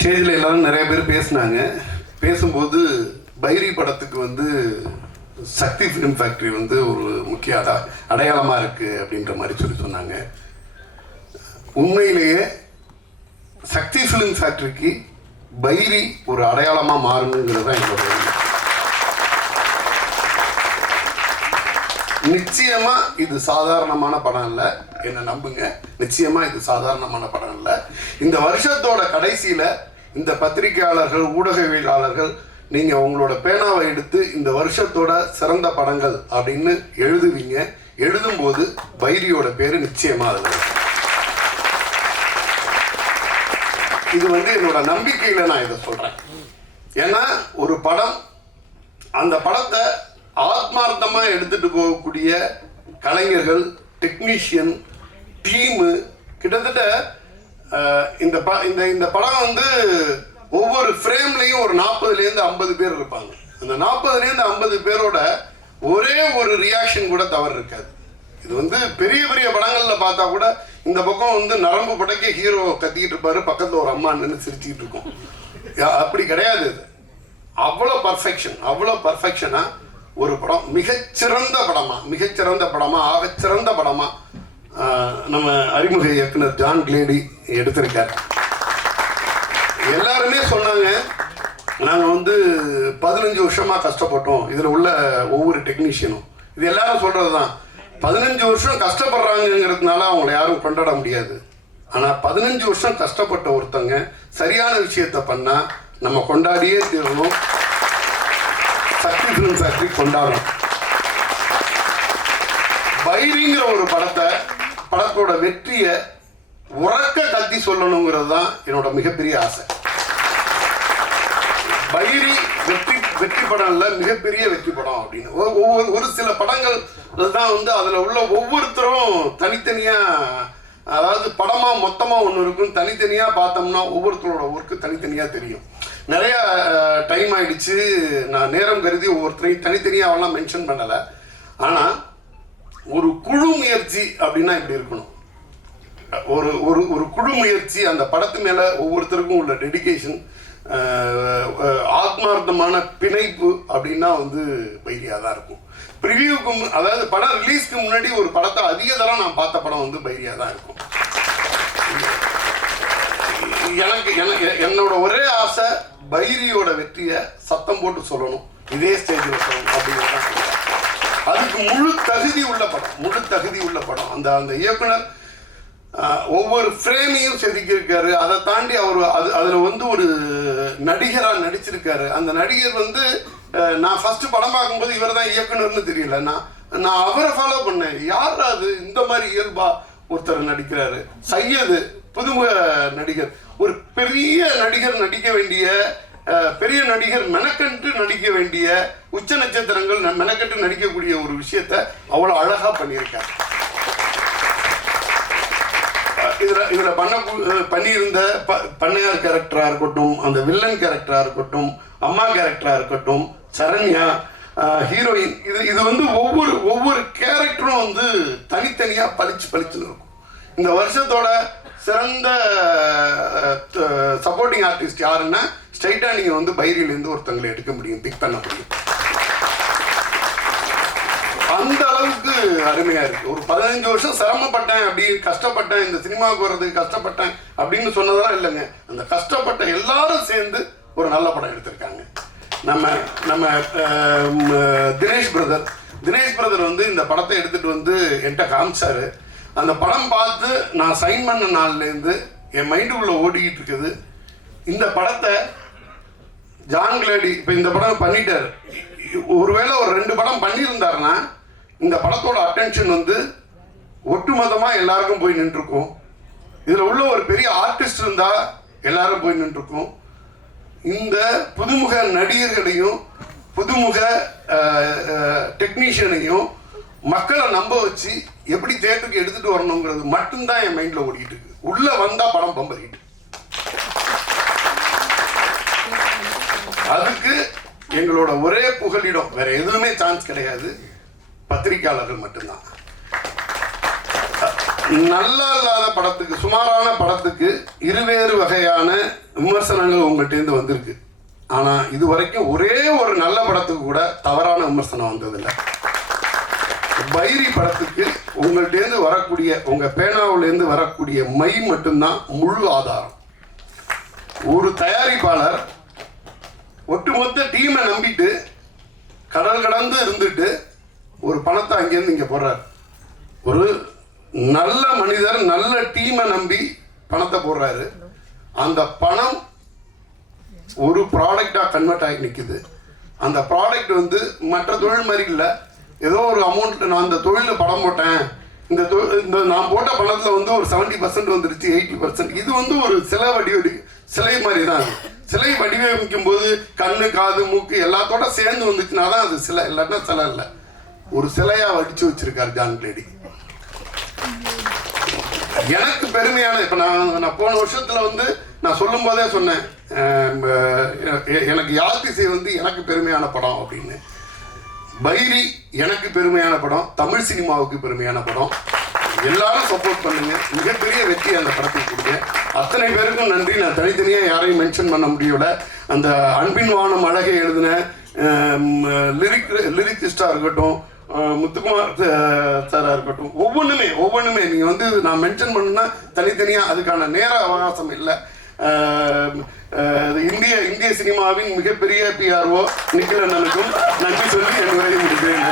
ஸ்டேஜில் எல்லாரும் நிறைய பேர் பேசினாங்க. பேசும்போது பைரி படத்துக்கு வந்து சக்தி ஃபிலிம் ஃபேக்ட்ரி வந்து ஒரு முக்கிய அடா அடையாளமாக இருக்குது அப்படின்ற மாதிரி சொல்லி சொன்னாங்க. உண்மையிலேயே சக்தி ஃபிலிம் ஃபேக்ட்ரிக்கு பைரி ஒரு அடையாளமாக மாறணுங்கிறது தான் என்னோட நிச்சயமாக இது சாதாரணமான படம் இல்லை. என்னை நம்புங்க. நிச்சயமாக இது சாதாரணமான படம் இல்லை. இந்த வருஷத்தோட கடைசியில் இந்த பத்திரிகையாளர்கள் ஊடகவியலாளர்கள் நீங்க உங்களோட பேனாவை எடுத்து இந்த வருஷத்தோட சிறந்த படங்கள் அப்படின்னு எழுதுவீங்க. எழுதும்போது பைரியோட பேரு நிச்சயமா இது வந்து என்னோட நம்பிக்கையில நான் இதை சொல்றேன். ஏன்னா ஒரு படம் அந்த படத்தை ஆத்மார்த்தமா எடுத்துட்டு போகக்கூடிய கலைஞர்கள் டெக்னீஷியன் டீமு கிட்டத்தட்ட இந்த ப இந்த இந்த படம் வந்து ஒவ்வொரு ஃப்ரேம்லையும் ஒரு நாற்பதுலேருந்து ஐம்பது பேர் இருப்பாங்க. அந்த நாற்பதுலேருந்து ஐம்பது பேரோட ஒரே ஒரு ரியாக்ஷன் கூட தவறு இருக்காது. இது வந்து பெரிய பெரிய படங்களில் பார்த்தா கூட இந்த பக்கம் வந்து நரம்பு படைக்க ஹீரோ கத்திக்கிட்டு இருப்பாரு பக்கத்தில் ஒரு அம்மா நின்று சிரிச்சுக்கிட்டு இருக்கும். யா- அப்படி கிடையாது இது. அவ்வளோ பர்ஃபெக்ஷன் அவ்வளோ பர்ஃபெக்ஷனாக ஒரு படம் மிகச்சிறந்த படமா மிகச்சிறந்த படமா ஆகச்சிறந்த படமா நம்ம அறிமுக இயக்குனர் ஜான் கிளேடி எடுத்திருக்கார். எல்லாருமே சொன்னாங்க நாங்கள் வந்து பதினஞ்சு வருஷமாக கஷ்டப்பட்டோம். இதில் உள்ள ஒவ்வொரு டெக்னீஷியனும் இது எல்லாரும் சொல்றதுதான். பதினஞ்சு வருஷம் கஷ்டப்படுறாங்கிறதுனால அவங்கள யாரும் கொண்டாட முடியாது. ஆனால் பதினஞ்சு வருஷம் கஷ்டப்பட்ட ஒருத்தங்க சரியான விஷயத்த பண்ணால் நம்ம கொண்டாடியே தீரணும். சக்தி ஃபிலிம் சக்தி கொண்டாடணும். பைரிங்கிற ஒரு படத்தை படத்தோட வெற்றியை உறக்க கத்தி சொல்லணுங்கிறது தான் என்னோட மிகப்பெரிய ஆசை. பைரி வெற்றி வெற்றி படம் மிகப்பெரிய வெற்றி படம் அப்படின்னு. ஒவ்வொரு ஒரு சில படங்கள் தான் வந்து அதில் உள்ள ஒவ்வொருத்தரும் தனித்தனியாக அதாவது படமாக மொத்தமாக ஒன்று இருக்கும் தனித்தனியாக பார்த்தோம்னா ஒவ்வொருத்தரோட ஒர்க்கு தனித்தனியாக தெரியும். நிறையா டைம் ஆயிடுச்சு. நான் நேரம் கருதி ஒவ்வொருத்தரையும் தனித்தனியாவெல்லாம் மென்ஷன் பண்ணலை. ஆனால் ஒரு குழு முயற்சி அப்படின்னா இப்படி இருக்கணும். ஒரு ஒரு ஒரு குழு முயற்சி அந்த படத்து மேலே ஒவ்வொருத்தருக்கும் உள்ள டெடிகேஷன் ஆத்மார்த்தமான பிணைப்பு அப்படின்னா வந்து பைரியா தான் இருக்கும். ப்ரிவியூக்கு அதாவது படம் ரிலீஸ்க்கு முன்னாடி ஒரு படத்தை அதிக தரம் நான் பார்த்த படம் வந்து பைரியா தான் இருக்கும். எனக்கு எனக்கு என்னோட ஒரே ஆசை பைரியோட வெற்றியை சத்தம் போட்டு சொல்லணும். இதே ஸ்டேஜில் சொல்லணும் அப்படின்னு தான் அதுக்கு முழு தகுதி உள்ள படம் முழு தகுதி உள்ள படம். அந்த அந்த இயக்குனர் ஒவ்வொரு ஃப்ரேமையும் செதுக்கியிருக்காரு. அதை தாண்டி அவர் அது அதில் வந்து ஒரு நடிகராக நடிச்சிருக்காரு. அந்த நடிகர் வந்து நான் ஃபஸ்ட்டு படம் பார்க்கும்போது இவர் தான் இயக்குனர்னு தெரியல. நான் நான் அவரை ஃபாலோ பண்ணேன். யார் அது? இந்த மாதிரி இயல்பா ஒருத்தர் நடிக்கிறாரு. சையது புதுமுக நடிகர். ஒரு பெரிய நடிகர் நடிக்க வேண்டிய பெரிய நடிகர் மெனக்கண்டு நடிக்க வேண்டிய உச்ச நட்சத்திரங்கள் ந- மெனக்கண்டு நடிக்கக்கூடிய ஒரு விஷயத்த அவ்வளோ அழகாக பண்ணியிருக்காரு. இதில் இதில் பண்ண பண்ணியிருந்த ப- பண்ணையார் கேரக்டராக இருக்கட்டும் அந்த வில்லன் கேரக்டராக இருக்கட்டும் அம்மா கேரக்டராக இருக்கட்டும் சரண்யா ஹீரோயின் இது இது வந்து ஒவ்வொரு ஒவ்வொரு கேரக்டரும் வந்து தனித்தனியாக பளிச்சு பளிச்சுன்னு இருக்கும். இந்த வருஷத்தோட சிறந்த சப்போர்ட்டிங் ஆர்டிஸ்ட் யாருன்னா ஸ்ட்ரைட்டா நீங்க வந்து பைரியிலேருந்து ஒருத்தங்களை எடுக்க முடியும் பிக் பண்ண முடியும். அந்த அளவுக்கு அருமையா இருக்கு. ஒரு பதினஞ்சு வருஷம் சிரமப்பட்டேன் அப்படி கஷ்டப்பட்டேன் இந்த சினிமாவுக்கு வர்றதுக்கு கஷ்டப்பட்டேன் அப்படின்னு சொன்னதெல்லாம் இல்லைங்க. அந்த கஷ்டப்பட்ட எல்லாரும் சேர்ந்து ஒரு நல்ல படம் எடுத்திருக்காங்க. நம்ம நம்ம அஹ், தினேஷ் பிரதர். தினேஷ் பிரதர் வந்து இந்த படத்தை எடுத்துட்டு வந்து என்கிட்ட காமிச்சாரு. அந்த படம் பார்த்து நான் சைன் பண்ண நாள்லேருந்து என் மைண்டுக்குள்ள ஓடிக்கிட்டு இருக்குது. இந்த படத்தை ஜான் கிளேடி இப்போ இந்த படம் பண்ணிட்டார். ஒருவேளை ஒரு ரெண்டு படம் பண்ணியிருந்தாருன்னா இந்த படத்தோட அட்டென்ஷன் வந்து ஒட்டுமொத்தமாக எல்லாருக்கும் போய் நின்றுருக்கும் இதில் உள்ள ஒரு பெரிய ஆர்டிஸ்ட் இருந்தால் எல்லாரும் போய் நின்றுருக்கும் இந்த புதுமுக நடிகர்களையும் புதுமுக டெக்னீஷியனையும் மக்களை நம்ப வச்சு எப்படி தேட்டருக்கு எடுத்துட்டு வரணுங்கிறது மட்டும்தான் என் மைண்ட்ல ஓடிட்டு இருக்கு. உள்ள வந்தா படம் பம்பரிட்டு அதுக்கு எங்களோட ஒரே புகலிடம் வேற எதுவுமே சான்ஸ் கிடையாது. பத்திரிக்கையாளர்கள் மட்டும்தான். நல்லா இல்லாத படத்துக்கு சுமாரான படத்துக்கு இருவேறு வகையான விமர்சனங்கள் உங்கள்கிட்டேருந்து வந்திருக்கு. ஆனா இது வரைக்கும் ஒரே ஒரு நல்ல படத்துக்கு கூட தவறான விமர்சனம் வந்ததில்லை. பைரி படத்துக்கு உங்கள்கிட்டேருந்து வரக்கூடிய உங்க பேனாவிலேருந்து வரக்கூடிய மை மட்டும்தான் முழு ஆதாரம். ஒரு தயாரிப்பாளர் ஒட்டுமொத்த டீமை நம்பிட்டு கடல் கடந்து இருந்துட்டு ஒரு பணத்தை அங்கேருந்து இங்கே போடுறார். ஒரு நல்ல மனிதர் நல்ல டீமை நம்பி பணத்தை போடுறாரு. அந்த பணம் ஒரு ப்ராடக்டாக கன்வெர்ட் ஆகி நிற்குது அந்த ப்ராடக்ட் வந்து மற்ற தொழில் மாதிரி இல்லை ஏதோ ஒரு அமௌண்ட்டில் நான் இந்த தொழிலில் படம் போட்டேன். இந்த தொழில் இந்த நான் போட்ட பணத்தில் வந்து ஒரு செவன்ட்டி பர்சன்ட் வந்துருச்சு எயிட்டி பர்சன்ட் இது வந்து ஒரு சிலை வடிவடி சிலை மாதிரி தான் சிலை வடிவமைக்கும் போது கண்ணு காது மூக்கு எல்லாத்தோட சேர்ந்து வந்துச்சுன்னா தான் அது சிலை. இல்லைன்னா சிலை இல்லை. ஒரு சிலையாக வடிச்சு வச்சிருக்காரு ஜான் லேடி எனக்கு பெருமையான இப்போ நான் நான் போன வருஷத்தில் வந்து நான் சொல்லும் போதே சொன்னேன் எனக்கு யாத்திசை வந்து எனக்கு பெருமையான படம் அப்படின்னு. பைரி எனக்கு பெருமையான படம் தமிழ் சினிமாவுக்கு பெருமையான படம். எல்லாரும் சப்போர்ட் பண்ணுங்க. மிகப்பெரிய வெற்றி அந்த படத்துக்கு கொடுங்க. அத்தனை பேருக்கும் நன்றி. நான் தனித்தனியாக யாரையும் மென்ஷன் பண்ண முடியல. அந்த அன்பின் வானம் அழகை எழுதின லிரிக் லிரிக்டிஸ்டாக இருக்கட்டும் முத்துக்குமார் சாராக இருக்கட்டும் ஒவ்வொன்றுமே ஒவ்வொன்றுமே நீங்கள் வந்து நான் மென்ஷன் பண்ணணும்னா தனித்தனியாக அதுக்கான நேர அவகாசம் இல்லை. இந்திய இந்திய சினிமாவின் மிகப்பெரிய பிஆர்ஓ நிக்கில் அண்ணனுக்கும் நன்றி சொல்லி என் உரையை முடிக்கிறேன்.